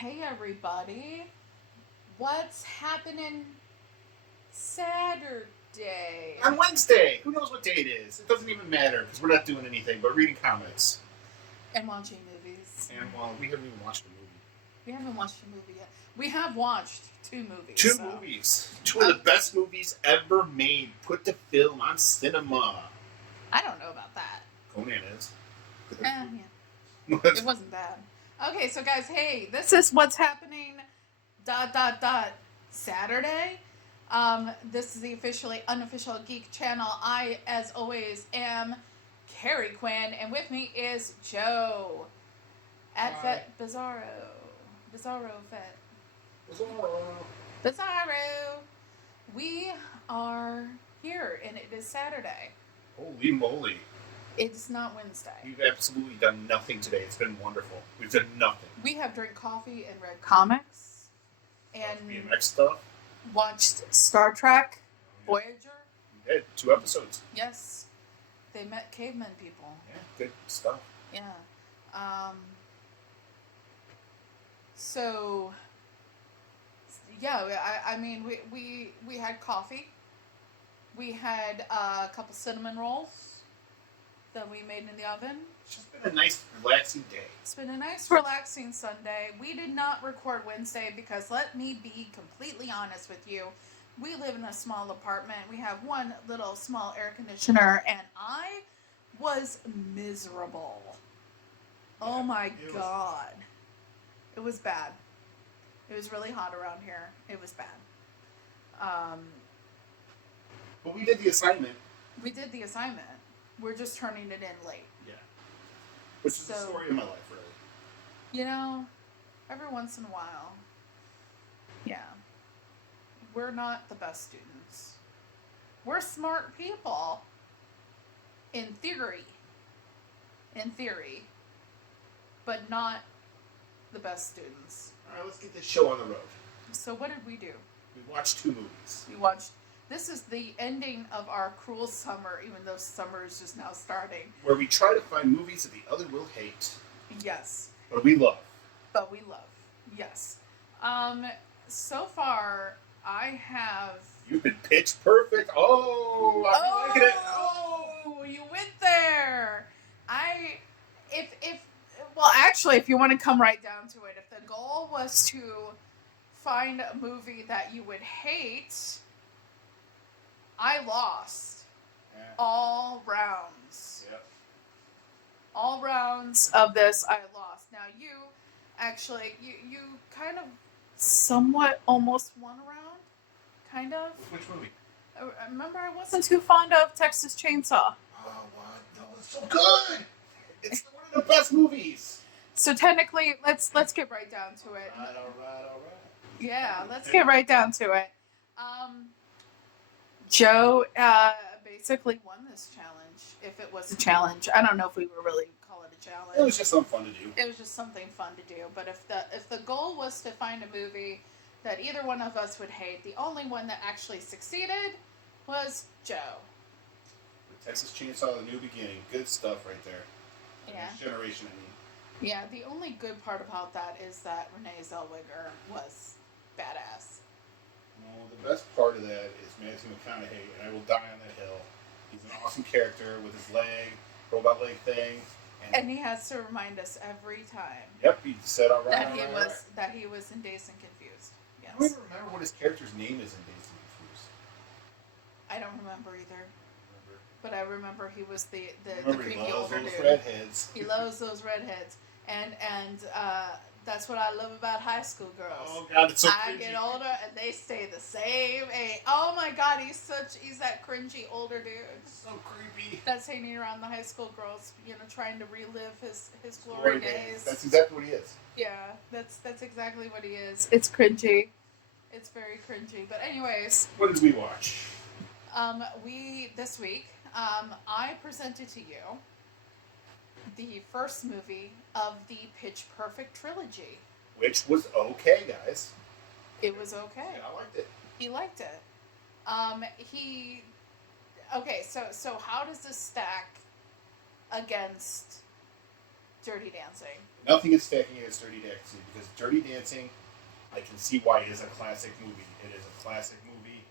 Hey everybody, what's happening Saturday? On Wednesday. Who knows what day it is? It doesn't even matter because we're not doing anything but reading comics. And watching movies. And we haven't even watched a movie. We haven't watched a movie yet. We have watched 2 movies. Two movies. 2 of the best movies ever made, put to film on cinema. I don't know about that. Conan is. Yeah. It wasn't bad. Okay, so guys, hey, this is what's happening Saturday. This is the officially unofficial Geek Channel. I, as always, am Carrie Quinn, and with me is Joe at Fet Bizarro. Bizarro Fet. Bizarro. We are here, and it is Saturday. Holy moly. It's not Wednesday. We've absolutely done nothing today. It's been wonderful. We've done nothing. We have drank coffee and read comics. And BMX stuff. Watched Star Trek, Voyager. We did 2 episodes. Yes. They met cavemen people. Yeah, good stuff. Yeah. So, yeah, I mean, we had coffee. We had a couple cinnamon rolls that we made in the oven. It's just been a nice, relaxing day. It's been a nice, relaxing Sunday. We did not record Wednesday because, let me be completely honest with you, we live in a small apartment. We have one little small air conditioner, and I was miserable. Oh my God. It was bad. It was really hot around here. It was bad. But we did the assignment. We did the assignment. We're just turning it in late. Yeah. Which is the story of my life, really. You know, every once in a while. Yeah. We're not the best students. We're smart people. In theory. But not the best students. Alright, let's get this show on the road. So what did we do? We watched 2 movies. This is the ending of our cruel summer, even though summer is just now starting. Where we try to find movies that the other will hate. Yes. But we love. Yes. So far, I have... You've been pitch perfect. Oh, I'm liking it. Oh, you went there. Well, actually, if you want to come right down to it, if the goal was to find a movie that you would hate, I lost. Yeah. All rounds. Yep. All rounds of this, I lost. Now, you actually, you kind of somewhat almost won a round. Kind of. Which movie? I remember I wasn't too fond of Texas Chainsaw. Oh, what? No, it's so good. It's one of the best movies. So technically, let's get right down to it. All right. Yeah, let's get right down to it. Joe basically won this challenge. If it was a challenge, I don't know if we would really call it a challenge. It was just something fun to do. It was just something fun to do. But if the goal was to find a movie that either one of us would hate, the only one that actually succeeded was Joe. The Texas Chainsaw: The New Beginning. Good stuff right there. Yeah. Next generation, I mean. Yeah, the only good part about that is that Renee Zellweger was badass. No, the best part of that is Matthew McConaughey, and I will die on that hill. He's an awesome character with his robot leg thing. And he has to remind us every time. Yep, he said all right. That he was in Dazed and Confused. Yes. I don't even remember what his character's name is in Dazed and Confused. I don't remember either. But I remember he was the creepy older dude. Redheads. He loves those redheads. And that's what I love about high school girls. Oh God, it's so cringy. I get older and they stay the same age. Oh my God, he's that cringy older dude. So creepy. That's hanging around the high school girls, trying to relive his glory days. That's exactly what he is. Yeah, that's exactly what he is. It's cringy. It's very cringy. But anyways. What did we watch? This week, I presented to you the first movie of the Pitch Perfect trilogy. Which was okay, guys. It was okay. Yeah, I liked it. He liked it. Okay, so how does this stack against Dirty Dancing. Nothing is stacking against Dirty Dancing because Dirty Dancing, I can see why it is a classic movie. It is a classic movie.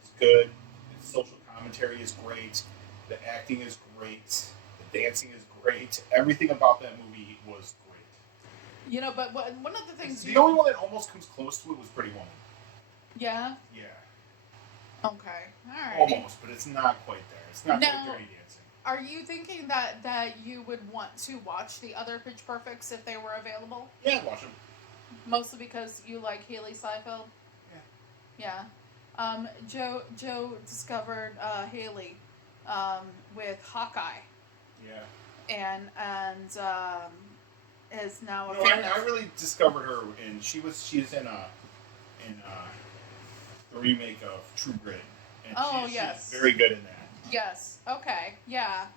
It's good. Its social commentary is great. The acting is great. The dancing is great. Everything about that movie was great. You know, but one of the things the only one that almost comes close to it was Pretty Woman. Yeah? Yeah. Okay. Alright. Almost, but it's not quite there. It's not quite Dirty Dancing. Are you thinking that you would want to watch the other Pitch Perfects if they were available? Yeah, I'd watch them. Mostly because you like Haley Seinfeld? Yeah. Joe discovered Haley with Hawkeye. Yeah. And is now a fan I really discovered her, and she's in the remake of True Grit. And yes. She's very good in that. Yes. Okay. Yeah.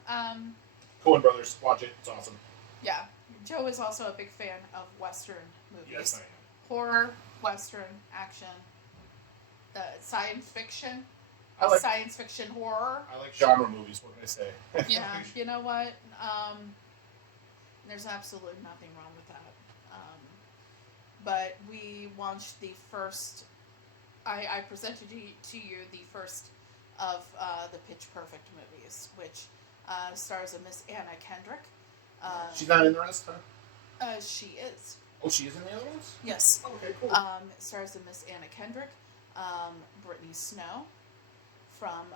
Coen Brothers, watch it. It's awesome. Yeah. Joe is also a big fan of Western movies. Yes, I am. Horror, Western, action, science fiction. Science fiction horror. I like genre movies. What can I say? Yeah. You know what? There's absolutely nothing wrong with that. But we watched the first. I presented to you the first of the Pitch Perfect movies, which stars a Miss Anna Kendrick. She's not in the rest, huh? She is. Oh, she is in the other ones? Yes. Oh, okay, cool. It stars a Miss Anna Kendrick, Brittany Snow from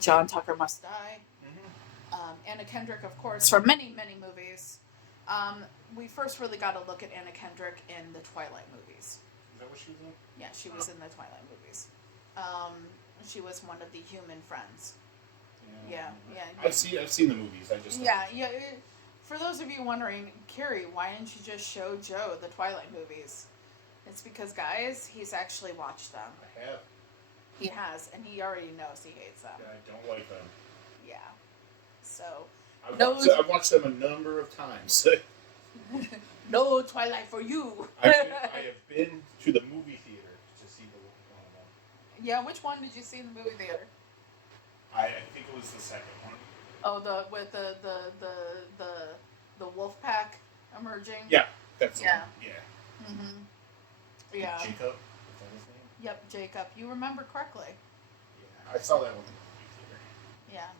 John Tucker Must Die. Mm-hmm. Anna Kendrick, of course, from many, many movies. We first really got a look at Anna Kendrick in the Twilight movies. Is that what she was in? Yeah, she was in the Twilight movies. She was one of the human friends. Yeah. I've seen the movies. I just For those of you wondering, Carrie, why didn't you just show Joe the Twilight movies? It's because, guys, he's actually watched them. I have. He has, and he already knows he hates them. Yeah, I don't like them. Yeah. So. I've watched them a number of times. No Twilight for you. I have been to the movie theater to see the one. Yeah, which one did you see in the movie theater? I think it was the second one. Oh, with the wolf pack emerging. Yeah, that's yeah. The one. Yeah. Mm-hmm. Yeah. Jacob. Is that his name? Yep, Jacob. You remember correctly. Yeah, I saw that one in the movie theater. Yeah.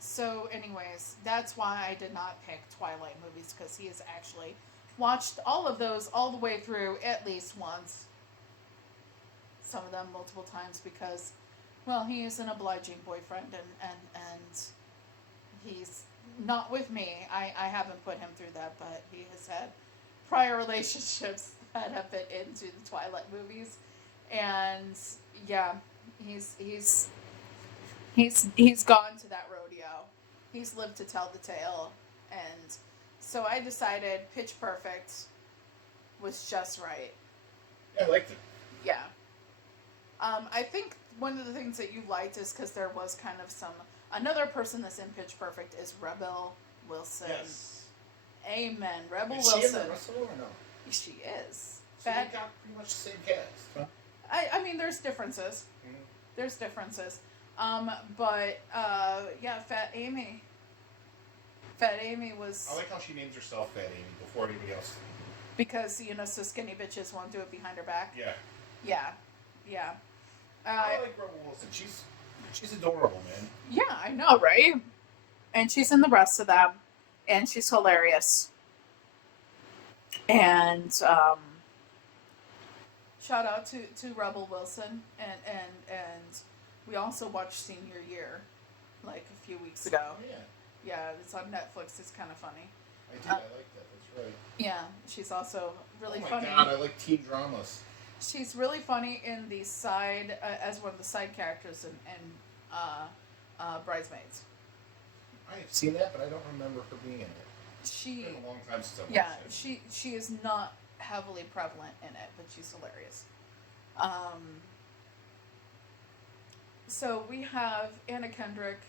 So, anyways, that's why I did not pick Twilight movies, because he has actually watched all of those all the way through at least once. Some of them multiple times because, well, he is an obliging boyfriend and he's not with me. I haven't put him through that, but he has had prior relationships that have been into the Twilight movies. And yeah, he's gone to that rodeo. He's lived to tell the tale. And so I decided Pitch Perfect was just right. Yeah, I liked it. Yeah. I think one of the things that you liked is because there was kind of another person that's in Pitch Perfect is Rebel Wilson. Yes. Amen. Rebel is Wilson. She in the rest of them or no? She is. So they got pretty much the same cast, huh? I mean, there's differences. Mm-hmm. There's differences. But yeah, Fat Amy. Fat Amy was. I like how she names herself Fat Amy before anybody else. Because, so skinny bitches won't do it behind her back. Yeah. Yeah. Yeah. I like Rebel Wilson. She's adorable, man. Yeah, I know, right? And she's in the rest of them. And she's hilarious. And shout out to Rebel Wilson. And we also watched Senior Year like a few weeks ago. Oh, yeah. Yeah, it's on Netflix. It's kind of funny. I like that. That's right. Yeah, she's also really funny. Oh my god, I like teen dramas. She's really funny in the side, as one of the side characters in Bridesmaids. I have seen that, but I don't remember her being in it. It's been a long time since I've watched it. she is not heavily prevalent in it, but she's hilarious. So we have Anna Kendrick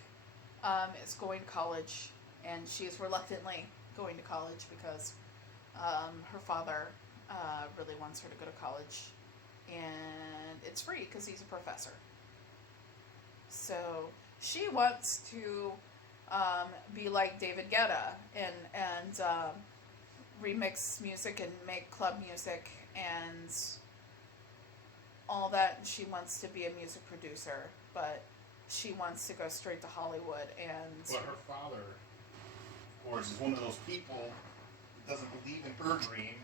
is going to college, and she's reluctantly going to college because her father really wants her to go to college, and it's free because he's a professor. So she wants to be like David Guetta and remix music and make club music and all that. She wants to be a music producer, but she wants to go straight to Hollywood. And But her father, of course, is one of those people that doesn't believe in her dream.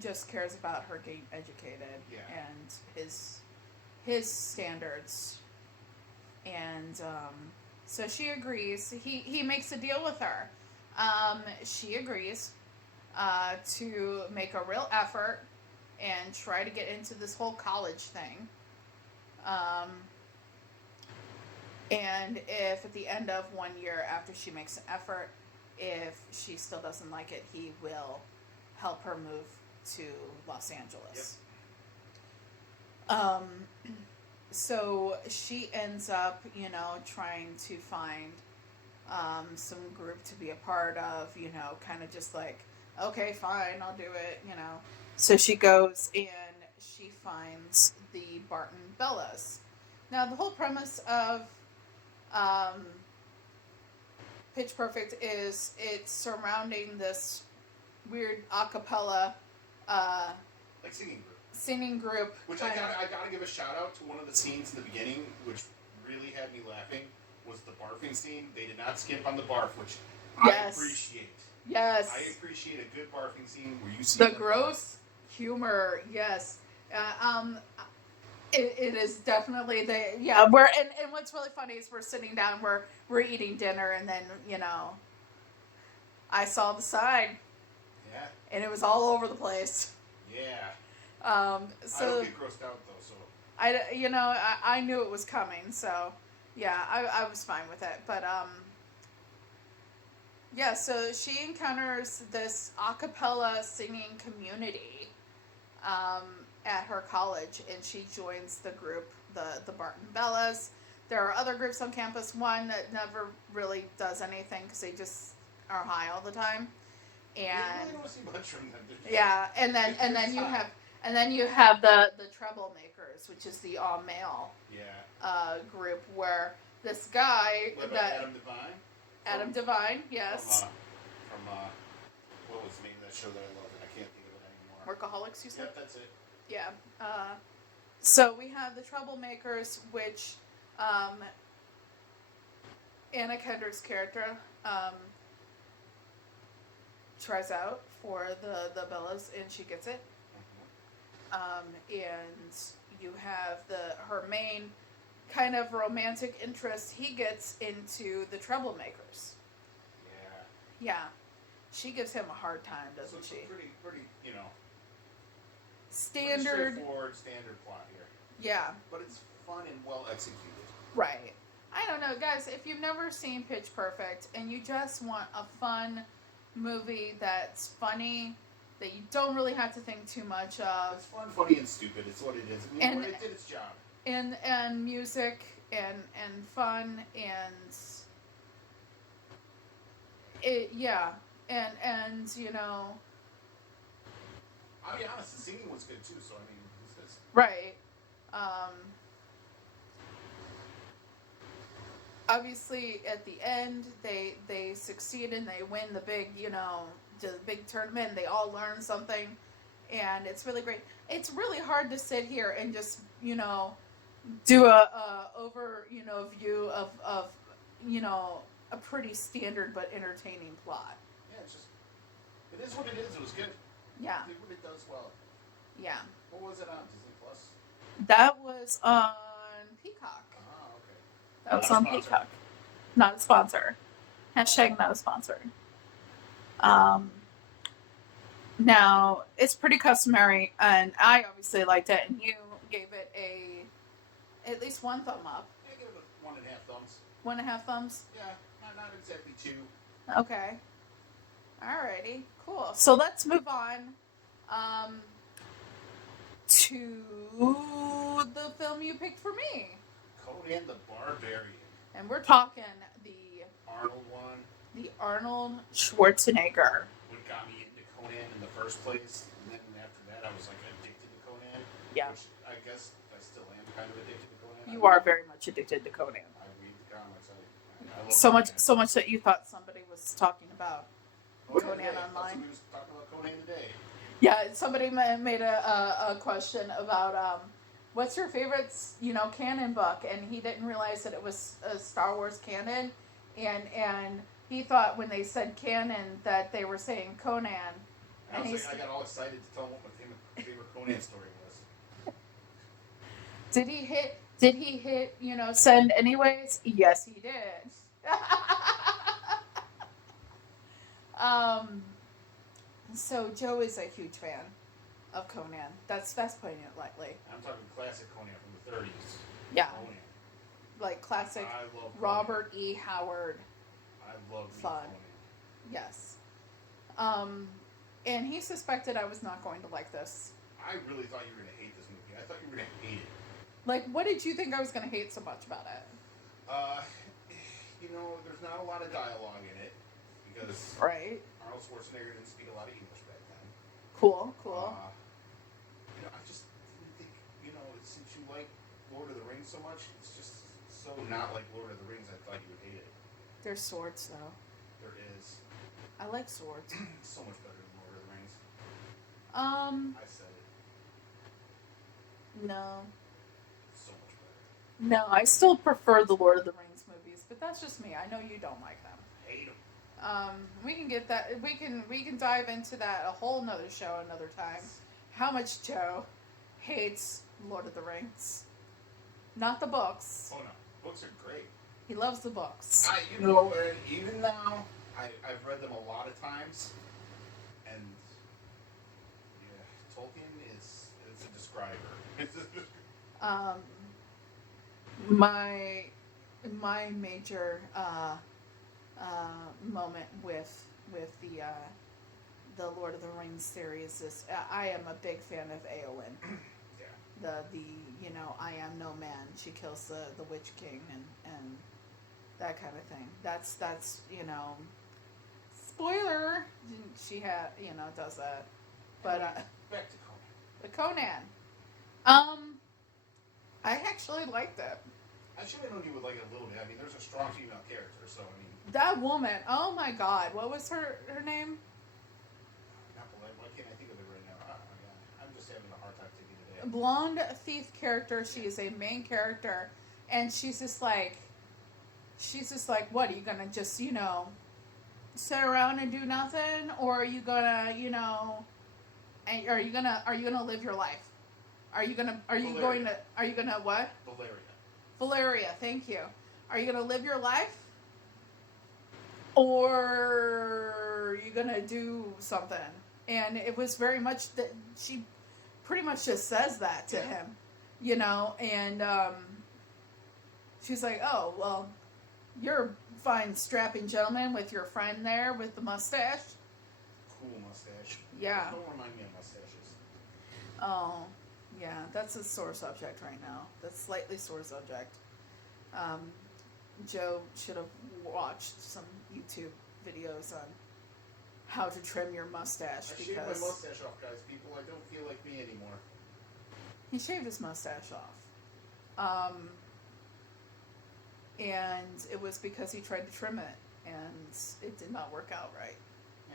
just cares about her getting educated Yeah. and his standards. And so she agrees. He makes a deal with her. She agrees to make a real effort and try to get into this whole college thing. And if at the end of 1 year after she makes an effort, if she still doesn't like it, he will help her move to Los Angeles. Yep. So she ends up, trying to find some group to be a part of, kind of just like, okay, fine, I'll do it, So she goes and she finds the Barton Bellas. Now, the whole premise of Pitch Perfect is it's surrounding this weird a cappella Like singing group. Which I gotta give a shout out to one of the scenes in the beginning, which really had me laughing, was the barfing scene. They did not skip on the barf, which Yes. I appreciate. Yes. I appreciate a good barfing scene where you see The them gross humor, yes. It is definitely we're and what's really funny is we're sitting down, we're eating dinner, and then I saw the sign, Yeah. and it was all over the place. Yeah. So I don't get grossed out though, so I knew it was coming, so yeah, I was fine with it. But so she encounters this a cappella singing community at her college, and she joins the group, the Barton Bellas. There are other groups on campus, one that never really does anything because they just are high all the time. you And really don't see much from them. yeah, and then you have the Troublemakers, which is the all male group where this guy What about that Adam Devine? Devine, yes, From what was the name of that show that I loved? I can't think of it anymore. Workaholics, you said. Yep, that's it. Yeah. So we have the Troublemakers, which Anna Kendrick's character tries out for the Bellas, and she gets it. And you have her main kind of romantic interest. He gets into the Troublemakers. Yeah. Yeah, she gives him a hard time, doesn't So she? Pretty, Standard. straightforward, standard plot here. Yeah. But it's fun and well executed. Right. I don't know, guys, if you've never seen Pitch Perfect and you just want a fun movie that's funny, that you don't really have to think too much of. It's fun, funny, and stupid. It's what it is. It did its job. And music and fun and it and I'll be honest, the singing was good too, so it's just... right. Obviously, at the end, they succeed and they win the big, the big tournament. They all learn something, and it's really great. It's really hard to sit here and just, do a over, view of a pretty standard but entertaining plot. Yeah, it is what it is. It was good. Yeah. It did what it does well. Yeah. What was it on? Disney Plus? That was on Peacock. Ah, okay. That was on Peacock. Not a sponsor. Hashtag not a sponsor. Now, it's pretty customary, and I obviously liked it, and you gave it at least one thumb up. Yeah, give it 1.5 thumbs. 1.5 thumbs? Yeah, not exactly 2. Okay. Alrighty, cool. So let's move on to the film you picked for me. Conan the Barbarian. And we're talking the Arnold one. The Arnold Schwarzenegger. What got me into Conan in the first place, and then after that I was like addicted to Conan. Yeah. Which I guess I still am kind of addicted to Conan. You are very much addicted to Conan. I read the comics. I I love So Conan. much that you thought somebody was talking about Conan yeah, online. We was talking about Conan today. Yeah, somebody made a question about what's your favorite, canon book, and he didn't realize that it was a Star Wars canon, and he thought when they said canon that they were saying Conan, and I got all excited to tell him what my favorite Conan story was. did he hit? Did he hit? Send anyways? Yes, he did. um. So Joe is a huge fan of Conan. That's putting it lightly. I'm talking classic Conan from the 30s. Yeah. Conan. Like classic I love Robert E. Howard. I love Fun. Conan. Yes. And he suspected I was not going to like this. I really thought you were going to hate this movie. I thought you were going to hate it. Like, what did you think I was going to hate so much about it? There's not a lot of dialogue in it because Right. Arnold Schwarzenegger didn't speak a lot of English back then. Cool. I just think, since you like Lord of the Rings so much, it's just so not like Lord of the Rings. I thought you would hate it. There's swords, though. There is. I like swords. It's so much better than Lord of the Rings. I said it. No. So much better. No, I still prefer the Lord of the Rings movies, but that's just me. I know you don't like them. Hate them. We can get that. We can dive into that a whole nother show another time. How much Joe hates Lord of the Rings, not the books. Oh no, books are great. He loves the books. Even now, I've read them a lot of times, and yeah, Tolkien is a describer. My major moment with the Lord of the Rings series is I am a big fan of Éowyn. Yeah. The I am no man. She kills the Witch King and that kind of thing. That's spoiler. She does that, but Back to Conan. the Conan. I actually liked it. I should have known you would like it a little bit. I mean, there's a strong female character, so I mean. That woman. Oh my God. What was her name? Why can't I think of it right now? I'm just having a hard time thinking of it. Blonde thief character. She is a main character, and she's just like, what are you gonna just sit around and do nothing, or are you gonna are you gonna live your life? Are you gonna what? Valeria, thank you. Are you gonna live your life, or are you gonna do something? And it was very much that she pretty much just says that to him, and she's like, oh, well, you're a fine strapping gentleman with your friend there with the mustache. Cool mustache. Yeah. Don't remind me of mustaches. Oh, yeah, that's a sore subject right now. That's slightly sore subject. Joe should have watched some YouTube videos on how to trim your mustache. I shaved my mustache off, guys. People, I don't feel like me anymore. He shaved his mustache off. And it was because he tried to trim it, and it did not work out right.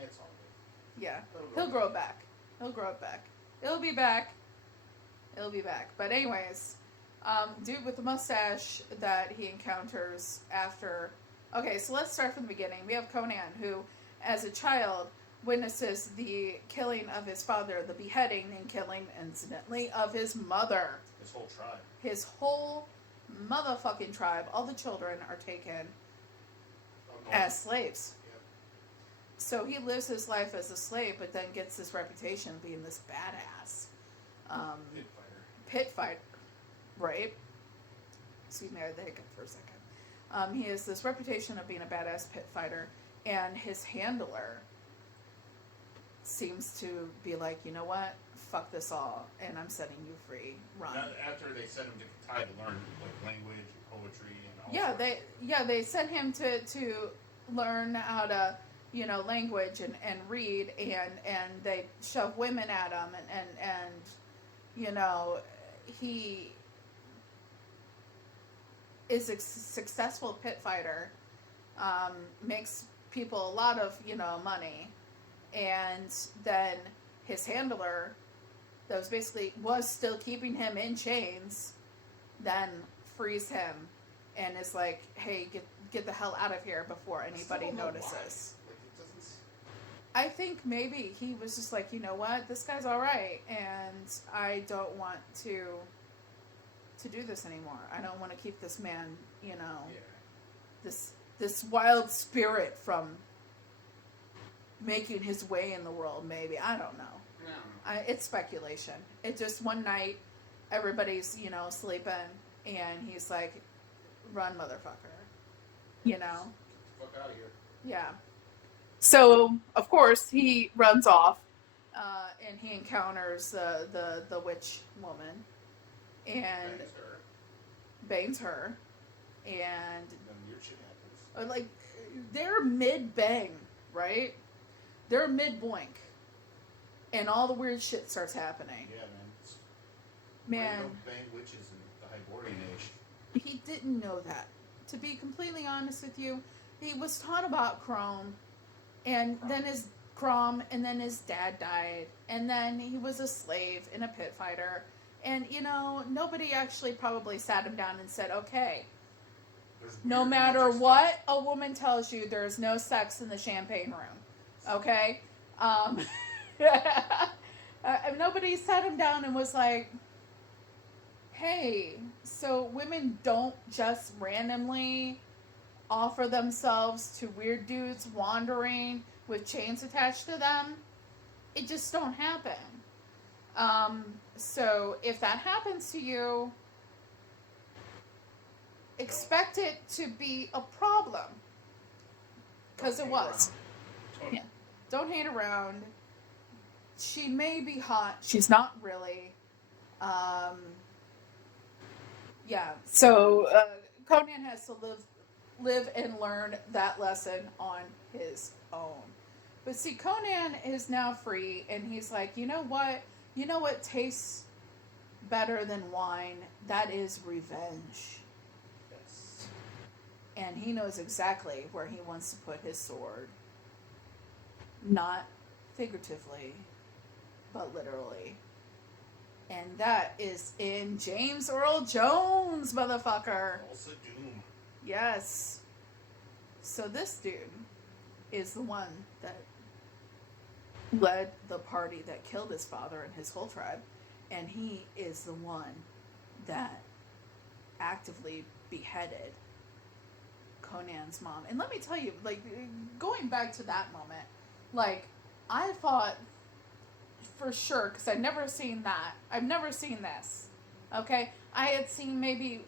It's all good. Yeah, he'll grow it back. He'll grow it back. It'll be back. It'll be back. But anyways, dude with the mustache that he encounters after... Okay, so let's start from the beginning. We have Conan, who, as a child, witnesses the killing of his father, the beheading and killing, incidentally, of his mother. His whole tribe. His whole motherfucking tribe. All the children are taken as slaves. Yep. So he lives his life as a slave, but then gets this reputation of being this badass pit fighter, right? Excuse me, I had the hiccup for a second. He has this reputation of being a badass pit fighter, and his handler seems to be like, you know what? Fuck this all, and I'm setting you free. Run. After they sent him to Katai to learn language, and poetry, and all. They sent him to learn how to language and read, and they shove women at him, and he is a successful pit fighter, makes people a lot of, money. And then his handler, that was still keeping him in chains, then frees him and is like, hey, get the hell out of here before anybody notices. I think maybe he was just like, you know what, this guy's all right, and I don't want to do this anymore. I don't want to keep this man, this wild spirit from making his way in the world. Maybe, I don't know. Yeah. It's speculation. It just, one night, everybody's sleeping, and he's like, "Run, motherfucker," Get the fuck out of here. Yeah. So, of course, he runs off, and he encounters the witch woman, and bangs her, and then weird shit happens. like, they're mid-bang, right? They're mid-boink, and all the weird shit starts happening. Yeah, man. Man, Don't bang witches in the Hyborian age. he didn't know that. To be completely honest with you, he was taught about Crom, and then his dad died, and then he was a slave and a pit fighter, and nobody actually probably sat him down and said, okay, no matter what a woman tells you, there's no sex in the champagne room, okay? Nobody sat him down and was like, hey, so women don't just randomly offer themselves to weird dudes wandering with chains attached to them. It just don't happen. So if that happens to you, expect it to be a problem. Because it was. Yeah. Don't hate around. She may be hot. She's not really. Yeah. So Conan has to live and learn that lesson on his own. But see, Conan is now free, and he's like, you know what? You know what tastes better than wine? That is revenge. Yes. And he knows exactly where he wants to put his sword. Not figuratively, but literally. And that is in James Earl Jones, motherfucker. Also Doom. Yes. So this dude is the one that led the party that killed his father and his whole tribe. And he is the one that actively beheaded Conan's mom. And let me tell you, like, going back to that moment, like, I thought for sure, because I'd never seen that. I've never seen this. Okay? I had seen maybe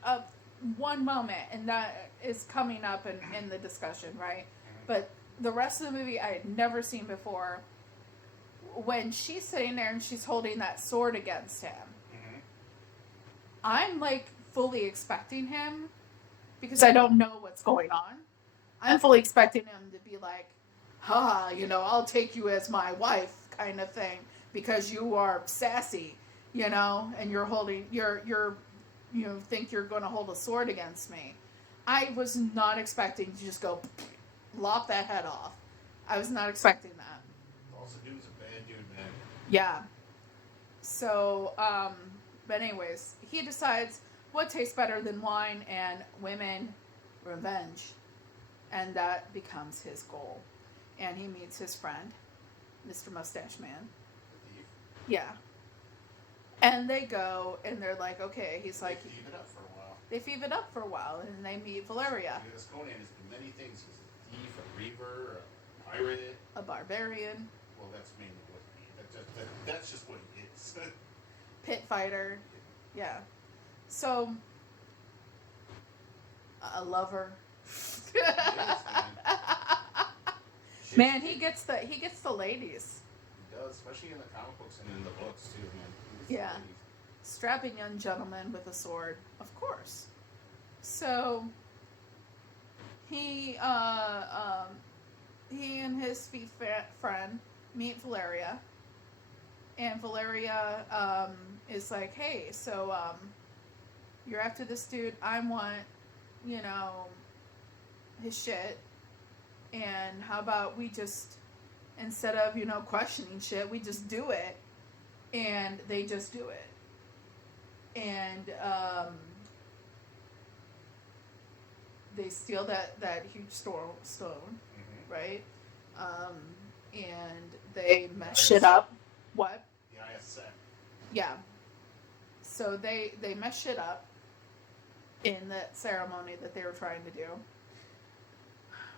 one moment, and that is coming up in the discussion, right? But the rest of the movie I had never seen before. When she's sitting there and she's holding that sword against him, I'm like fully expecting him, because I don't know what's going on. I'm fully expecting him to be like, I'll take you as my wife kind of thing, because you are sassy, and you're holding, you think you're going to hold a sword against me. I was not expecting to just go lop that head off. I was not expecting that. Also, dude's a bad dude, man. Yeah. So, but anyways, he decides what tastes better than wine and women, revenge. And that becomes his goal. And he meets his friend, Mr. Mustache Man. The thief. Yeah. And they go, and they're like, okay, he's like... They thieve it up for a while. They thieve it up for a while, and they meet Valeria. Because Conan has been many things. He's a thief, a reaver, a pirate. A barbarian. Well, that's mainly what he is. That's just what he is. Pit fighter. Yeah. So... a lover. He is, Man, he gets the ladies. He does, especially in the comic books and in the books too, man. Yeah. Strapping young gentleman with a sword, of course. So he and his thief friend meet Valeria, and Valeria is like, hey, so you're after this dude. I want, his shit. And how about we just, instead of, questioning shit, we just do it. And they just do it. And they steal that huge stone, Mm-hmm. right? And they mess shit up. What? The ISS. Yeah. So they mess shit up in that ceremony that they were trying to do.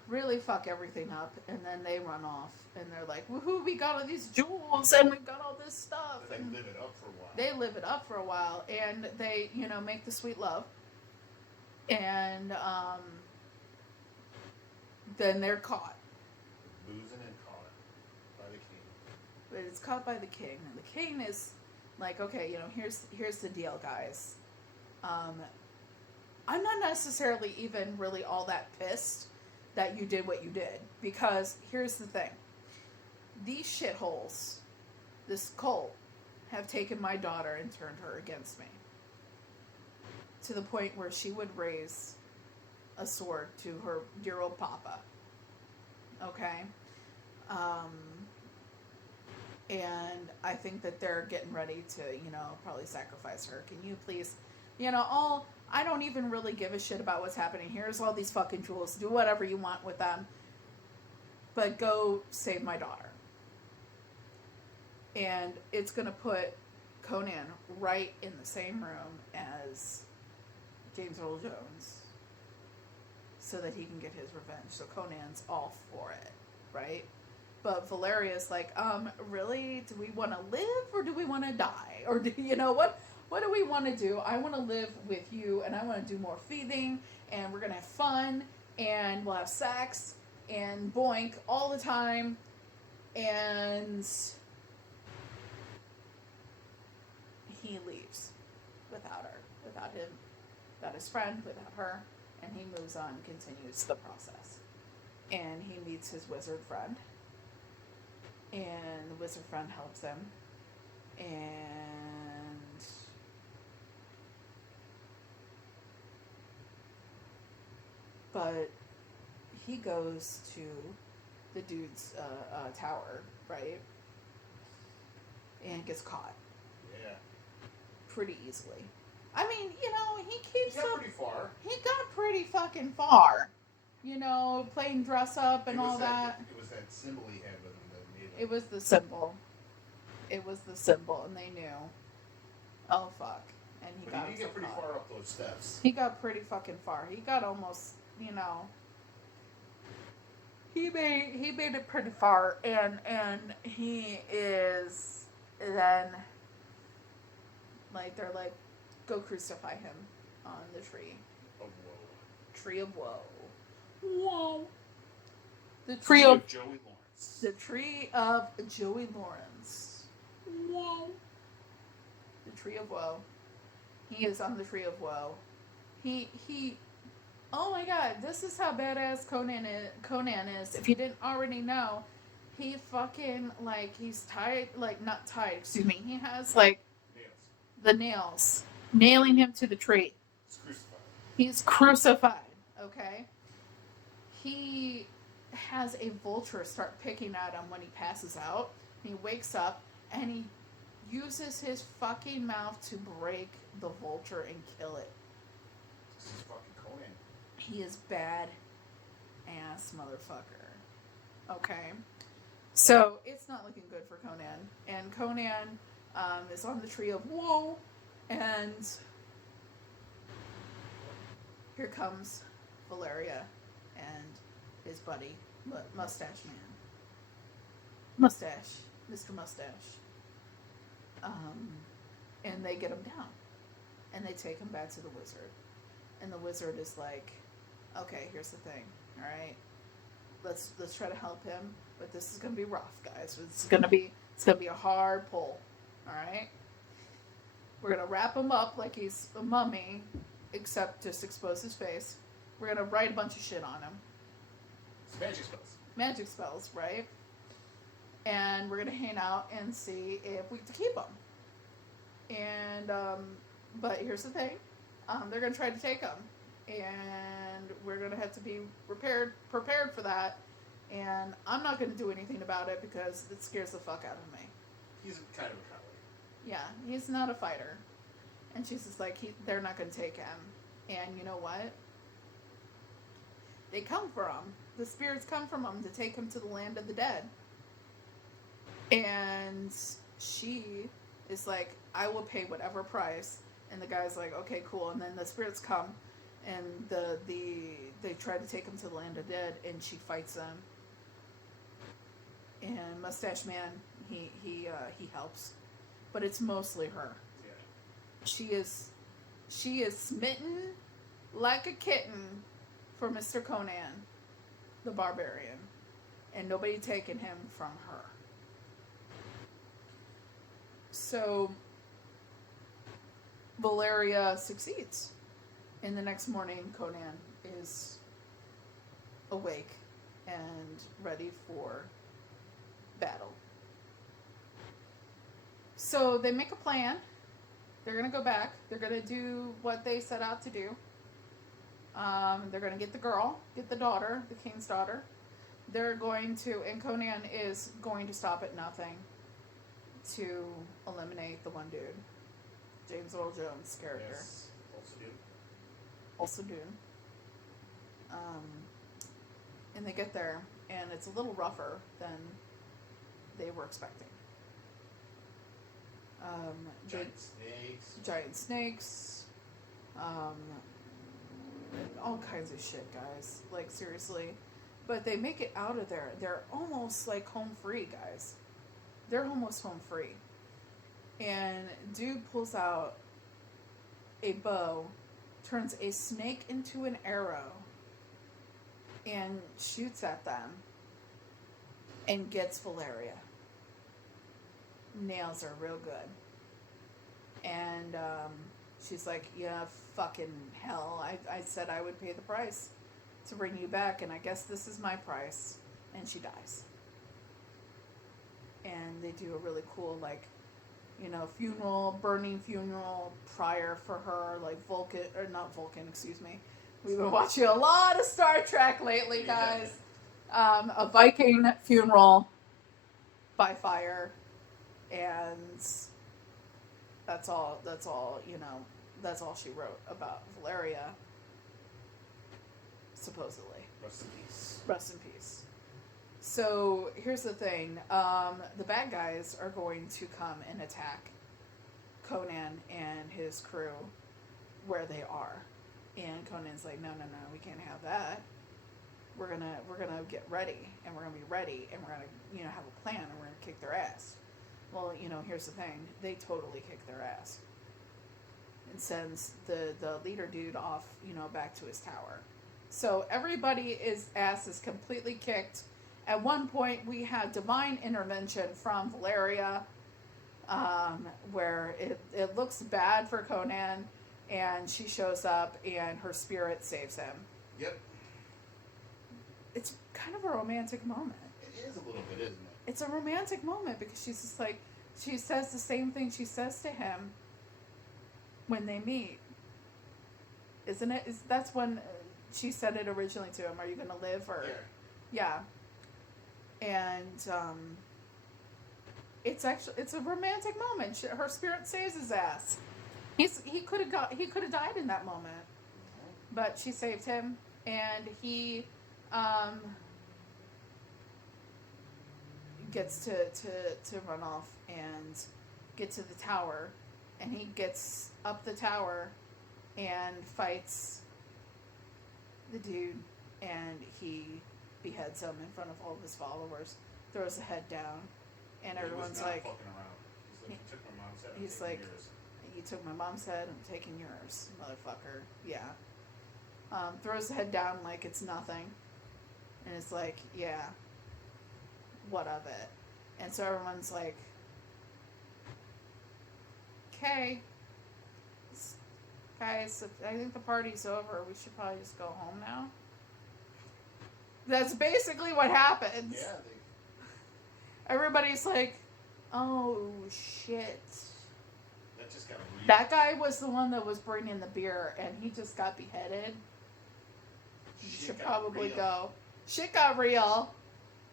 Really fuck everything up, and then they run off, and they're like, "Woohoo! We got all these jewels, and we've got all this stuff." They and live it up for a while. they live it up for a while, and they, make the sweet love, and then they're caught. Boozing and caught by the king. But it's caught by the king, and the king is like, "Okay, here's the deal, guys. I'm not necessarily even really all that pissed that you did what you did, because here's the thing: these shitholes, this cult, have taken my daughter and turned her against me, to the point where she would raise a sword to her dear old papa. Okay? And I think that they're getting ready to, probably sacrifice her. Can you please, I don't even really give a shit about what's happening. Here's all these fucking jewels. Do whatever you want with them. But go save my daughter." And it's going to put Conan right in the same room as James Earl Jones, so that he can get his revenge. So Conan's all for it, right? But Valeria's like, really? Do we want to live, or do we want to die? Or what do we want to do? I want to live with you, and I want to do more feeding, and we're going to have fun, and we'll have sex, and boink all the time. And he leaves without her, without him, without his friend, without her, and he moves on, continues the process. And he meets his wizard friend, and the wizard friend helps him, but he goes to the dude's tower, right? And gets caught. Yeah. Pretty easily. I mean, he keeps He got up. pretty far. He got pretty fucking far. Playing dress up and all that. It was that symbol he had with him that made him. It was the symbol. And they knew. Oh, fuck. And he got But he did get pretty far up those steps. He got pretty fucking far. He got almost, He made it pretty far, and he is then, like, they're like, go crucify him on the tree. Of woe. Tree of woe. Whoa. The tree of Joey Lawrence. The tree of Joey Lawrence. Whoa. The tree of woe. He is on the tree of woe. He oh my god, this is how badass Conan is. If you didn't already know, he fucking, like, he's tied, like, not tied, excuse me. He has, like, Nails. the nails nailing him to the tree. He's crucified. He's crucified, okay? He has a vulture start picking at him when he passes out. He wakes up, and he uses his fucking mouth to break the vulture and kill it. This is fucking Conan. He is bad ass motherfucker. Okay? So, it's not looking good for Conan. And Conan is on the tree of woe, and here comes Valeria and his buddy, Mustache Man. Mr. Mustache. And they get him down. And they take him back to the wizard. And the wizard is like, okay, here's the thing, alright? Let's try to help him, but this is gonna be rough, guys. It's gonna be a hard pull. Alright? We're gonna wrap him up like he's a mummy, except just expose his face. We're gonna write a bunch of shit on him. It's magic spells. Magic spells, right? And we're gonna hang out and see if we can keep him. And but here's the thing, they're gonna try to take him, and we're gonna have to be prepared for that. And I'm not going to do anything about it because it scares the fuck out of me. He's kind of a coward. Yeah, he's not a fighter. And she's just like, they're not going to take him. And you know what? They come for him. The spirits come from him to take him to the land of the dead. And she is like, I will pay whatever price. And the guy's like, okay, cool. And then the spirits come, and they try to take him to the land of the dead, and she fights them. And Mustache Man, he helps, but it's mostly her. Yeah. She is smitten like a kitten for Mr. Conan the Barbarian, and nobody taking him from her. So Valeria succeeds, and the next morning Conan is awake and ready for battle. So they make a plan. They're going to go back. They're going to do what they set out to do. They're going to get the girl, get the daughter, the king's daughter. They're going to, and Conan is going to stop at nothing to eliminate the one dude. James Earl Jones' character. Yes. Also Dune. And they get there, and it's a little rougher than they were expecting. Giant snakes. All kinds of shit, guys. Like, seriously. But they make it out of there. They're almost like home free, guys. They're almost home free. And dude pulls out a bow, turns a snake into an arrow, and shoots at them, and gets Valeria. Nails her real good. And she's like, yeah, fucking hell. I said I would pay the price to bring you back, and I guess this is my price. And she dies. And they do a really cool, like, you know, burning funeral prior for her, like not Vulcan, excuse me. We've been watching a lot of Star Trek lately, guys. A Viking funeral by fire, and that's all, you know, that's all she wrote about Valeria, supposedly. Rest in peace. Rest in peace. So here's the thing. The bad guys are going to come and attack Conan and his crew where they are. And Conan's like, no, we can't have that. We're gonna get ready, and we're gonna be ready, and we're gonna, you know, have a plan, and we're gonna kick their ass. Well, you know, here's the thing. They totally kick their ass. And sends the leader dude off, you know, back to his tower. So everybody's ass is completely kicked. At one point, we had divine intervention from Valeria, where it looks bad for Conan, and she shows up, and her spirit saves him. Yep. It's kind of a romantic moment. It is a little bit, isn't it? It's a romantic moment because she's just like, she says the same thing she says to him when they meet. Isn't it? That's when she said it originally to him. Are you going to live or... Yeah. And it's a romantic moment. Her spirit saves his ass. He could have died in that moment, but she saved him, and he gets to run off and get to the tower, and he gets up the tower and fights the dude, and he beheads him in front of all of his followers, throws the head down, and everyone's like, he's like, you took my mom's head, I'm taking yours, motherfucker. Yeah. Throws the head down like it's nothing, and it's like, yeah, what of it? And so everyone's like, okay, guys, I think the party's over. We should probably just go home now. That's basically what happens. Yeah. Everybody's like, oh shit. That just got real. That guy was the one that was bringing the beer, and he just got beheaded. You should probably go. Shit got real.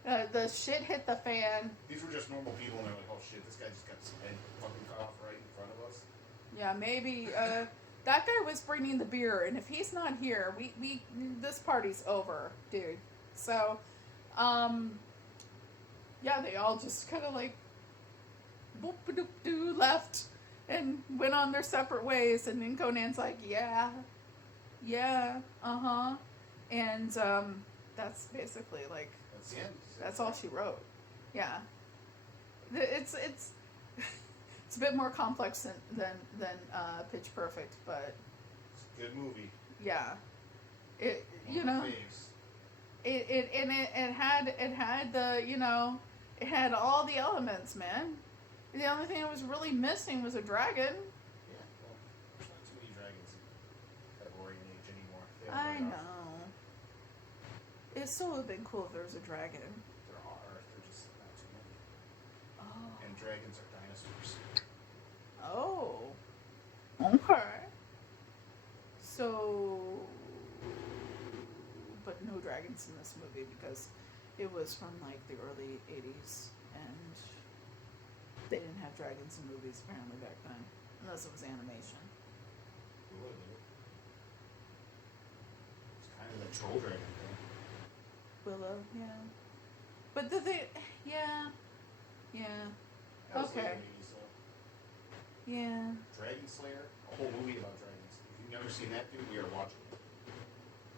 The shit hit the fan. These were just normal people, and they're like, "Oh shit, this guy just got his head fucking cut off right in front of us." Yeah, maybe that guy was bringing the beer, and if he's not here, we this party's over, dude. So, yeah, they all just kind of like boop doop doo left and went on their separate ways, and then Conan's like, yeah, and that's basically like That's the end. that's all she wrote. Yeah, it's it's a bit more complex than Pitch Perfect, but It's a good movie. yeah, it One of my faves. it had the it had all the elements, man. The only thing it was really missing was a dragon. Yeah, well, there's not too many dragons in that warrior age anymore. They I haven't enough. know. It still would have been cool if there was a dragon. There are. They're just not too many. Oh. And dragons are dinosaurs. Oh. Okay. So, but no dragons in this movie because it was from like the early 80s and they didn't have dragons in movies apparently back then, unless it was animation. Really? It's kind of the troll dragon thing. Willow, yeah. But yeah. That was Okay. late 80s, though. Yeah. Dragon Slayer, a whole movie about dragons. If you've never seen that, dude, we are watching it.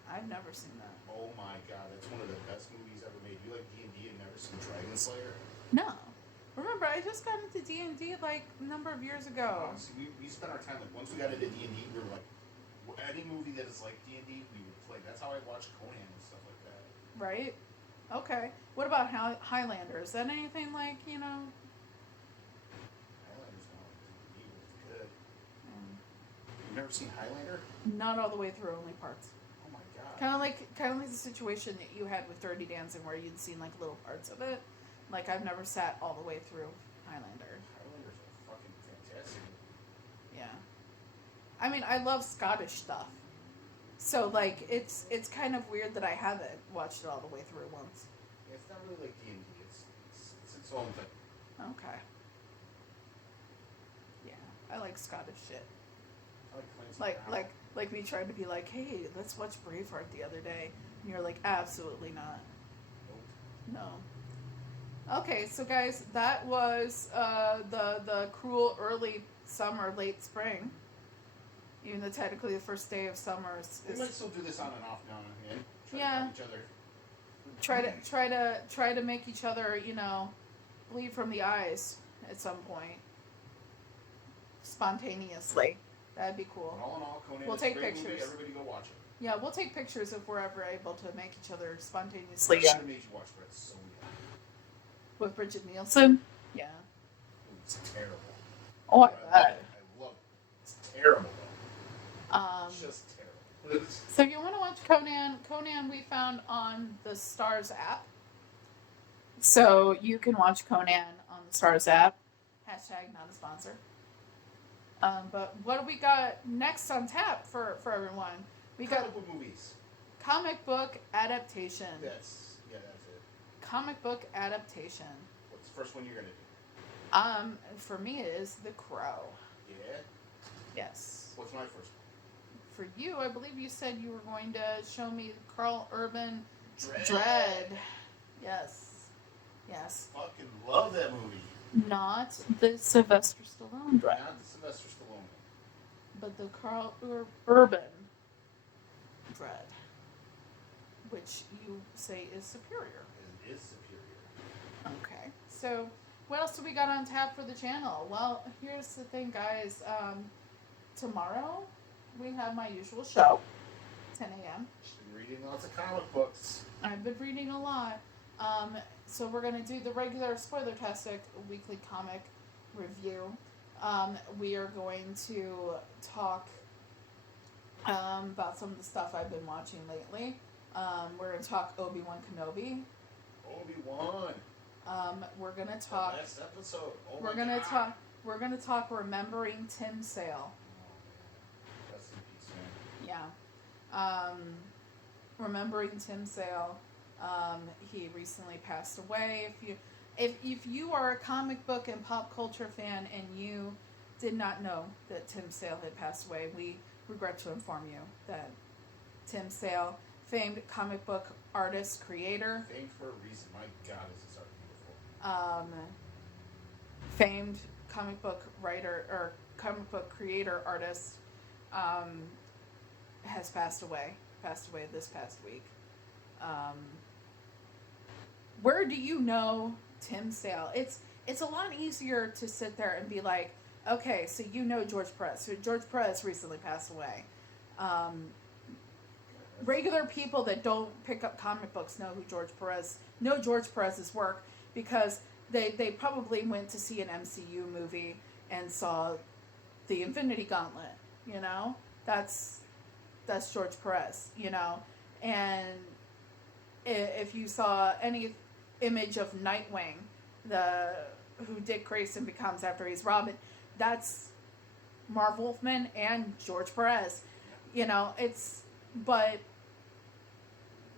I've never seen that. Oh my god, that's one of the best movies ever made. You like D&D and never seen Dragon Slayer? No. Remember, I just got into D&D like a number of years ago. See, we spent our time, like, once we got into D&D, we were like, any movie that is like D&D, we would play. That's how I watched Conan and stuff like that. Right? Okay. What about Highlander? Is that anything like, Highlander's not like D&D, but it's good. You've never seen Highlander? not all the way through, only parts. Oh my god. Kind of like the situation that you had with Dirty Dancing where you'd seen like little parts of it. Like I've never sat all the way through Highlander. Highlander's a fucking fantastic movie. Yeah. I mean, I love Scottish stuff. So like it's kind of weird that I haven't watched it all the way through once. Yeah, it's not really like D&D. It's its own thing. Okay. Yeah, I like Scottish shit. I like Clancy Brown. Like me trying to be like, hey, let's watch Braveheart the other day, and you're like, absolutely not. Nope. No. Okay, so guys, that was the cruel early summer, late spring. Even though technically the first day of summer is We might still do this on and off now and again. Try Yeah. to find each other. try to make each other, bleed from the eyes at some point, spontaneously. That'd be cool. But all in all, Conan We'll is take a great movie. pictures. Everybody go watch it. Yeah, we'll take pictures if we're ever able to make each other I spontaneously. should have made you watch Red Sonja. With Bridget Nielsen. Yeah. It's terrible. Oh, I But bet. I love it. It's terrible though. It's just terrible. So if you want to watch Conan we found on the Stars app. So you can watch Conan on the Stars app. Hashtag not a sponsor. But what do we got next on tap for everyone? We got Comic book movies. comic book adaptation. That's it. Comic book adaptation. What's the first one you're gonna do? For me it is The Crow. Yeah. Yes. What's my first For you, I believe you said you were going to show me Carl Urban one? Dread. Yes. Fucking love that movie. Not the Sylvester Stallone Dread, Not the Sylvester Stallone. but the Carl Urban Dread, which you say is superior. It is superior. Okay. So, what else do we got on tap for the channel? Well, here's the thing, guys. Tomorrow, we have my usual show, 10 a.m. She's been reading lots of comic books. I've been reading a lot. So we're going to do the regular Spoiler-tastic weekly comic review. We are going to talk about some of the stuff I've been watching lately. We're going to talk Obi-Wan Kenobi. Obi-Wan. We're going to talk. Last episode. Oh We're my going to God. talk. We're going to talk Remembering Tim Sale. Oh, man. Rest in peace, man. Yeah. Remembering Tim Sale. He recently passed away. If you are a comic book and pop culture fan and you did not know that Tim Sale had passed away, we regret to inform you that Tim Sale, famed comic book artist, creator, Famed for a reason. My God, is this art beautiful? Famed comic book writer or comic book creator artist, has passed away. Passed away this past week. Where do you know Tim Sale? It's a lot easier to sit there and be like, okay, so you know George Perez. So George Perez recently passed away. Regular people that don't pick up comic books know George Perez's work because they probably went to see an MCU movie and saw the Infinity Gauntlet. You know, that's George Perez. You know, and if you saw any image of Nightwing, who Dick Grayson becomes after he's Robin, that's Marv Wolfman and George Perez. You know, but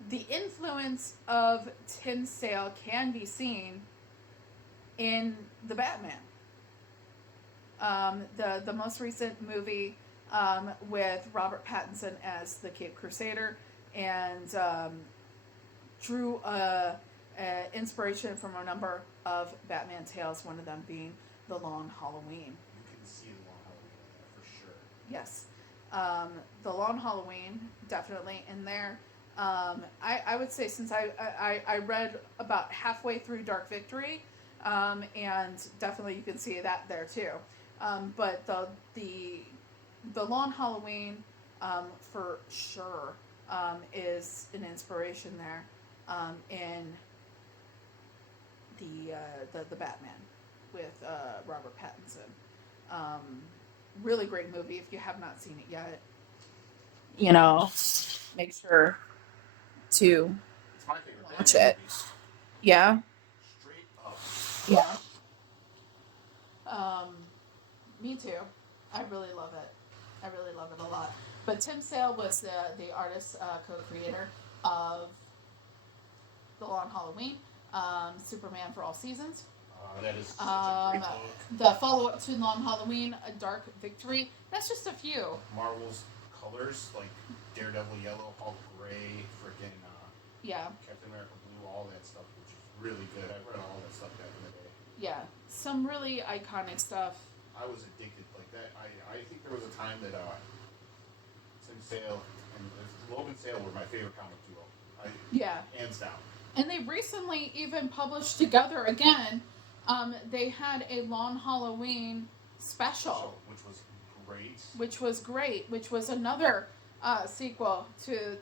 the influence of Tim Sale can be seen in the Batman. The most recent movie with Robert Pattinson as the Caped Crusader, and drew inspiration from a number of Batman tales, one of them being The Long Halloween. You can see the Long Halloween in there for sure. Yes. The Long Halloween, definitely in there. I would say since I read about halfway through Dark Victory, and definitely you can see that there too. But the Long Halloween, for sure, is an inspiration there, in the Batman with Robert Pattinson. Really great movie. If you have not seen it yet, you know, make sure to It's my favorite watch Batman it. movies. Yeah, Straight up. yeah. Me too. I really love it. I really love it a lot. But Tim Sale was the artist, co-creator of The Long Halloween, Superman for All Seasons. That is such a great book. The follow-up to Long Halloween, A Dark Victory. That's just a few. Marvel's colors, like Daredevil yellow, Hulk gray, freaking Yeah, Captain America blue, all that stuff, which is really good. I've read all that stuff back in the day. yeah. Some really iconic stuff. I was addicted like that. I think there was a time that Tim Sale and Logan Sale were my favorite comic duo. Yeah. Hands down. And they recently even published together again. They had a Long Halloween special, Which was great. which was another sequel to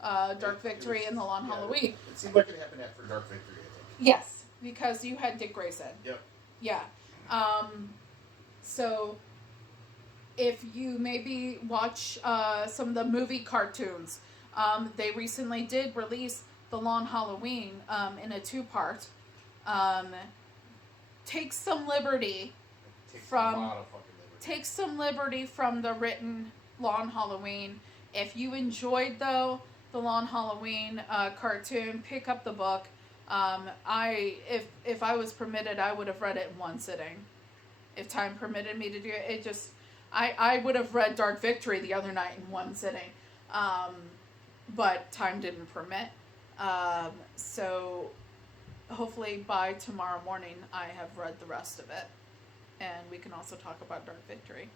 Dark Victory and the Long Halloween. It seemed like it happened after Dark Victory, I think. Yes, because you had Dick Grayson. Yep. Yeah. So if you maybe watch some of the movie cartoons, they recently did release the Long Halloween in a 2-part. Take some liberty from the written Long Halloween. If you enjoyed though the Long Halloween cartoon, pick up the book. If I was permitted, I would have read it in one sitting. If time permitted me to do it, I would have read Dark Victory the other night in one sitting, but time didn't permit. So hopefully by tomorrow morning I have read the rest of it, and we can also talk about Dark Victory.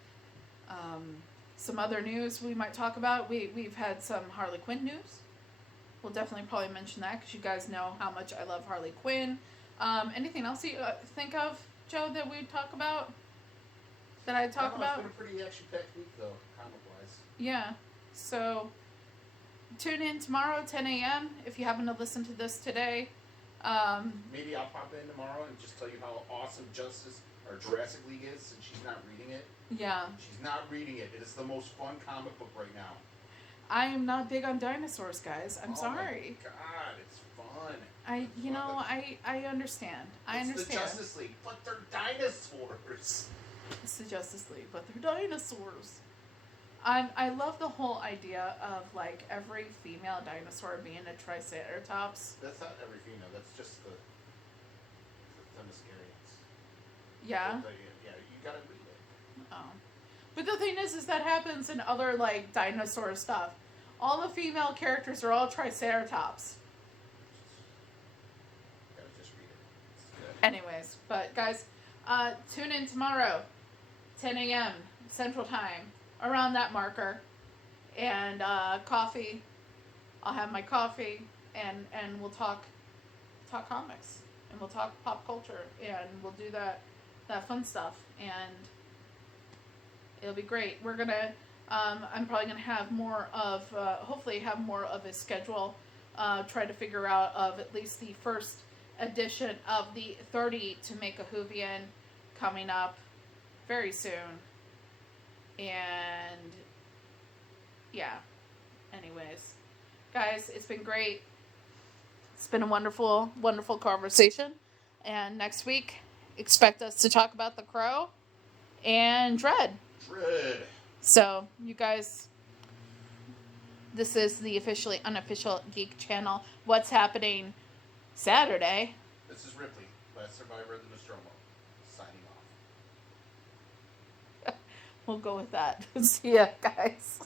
Some other news we might talk about. We've had some Harley Quinn news. We'll definitely probably mention that because you guys know how much I love Harley Quinn. Anything else you think of, Joe, that we'd talk about? That I'd talk about? It's been a pretty action-packed week, though, comic-wise. Yeah. So tune in tomorrow, 10 a.m. if you happen to listen to this today. Maybe I'll pop in tomorrow and just tell you how awesome Jurassic League is, since she's not reading it. Yeah. She's not reading it. It is the most fun comic book right now. I am not big on dinosaurs, guys. I'm sorry. Oh my God, it's fun. I understand. I understand. It's the Justice League, but they're dinosaurs. It's the Justice League, but they're dinosaurs. I love the whole idea of like every female dinosaur being a triceratops. That's not every female. That's just the Themyscirians. Yeah. Yeah, you gotta read it. Oh. But the thing is that happens in other like dinosaur stuff. All the female characters are all triceratops. Gotta just read it. It's good. Anyways, but guys, tune in tomorrow, 10 a.m. Central Time, around that marker, and coffee. I'll have my coffee, and we'll talk comics, and we'll talk pop culture, and we'll do that fun stuff, and it'll be great. We're gonna. I'm probably gonna have more of. Hopefully, have more of a schedule. Try to figure out of at least the first edition of the 30 to make a Whovian coming up very soon. And yeah. Anyways, guys, it's been great. It's been a wonderful, wonderful conversation. And next week, expect us to talk about The Crow and Dread. So, you guys, this is the officially unofficial Geek Channel. What's happening Saturday? This is Ripley, last survivor of the Nostromo, signing off. We'll go with that. See ya, guys.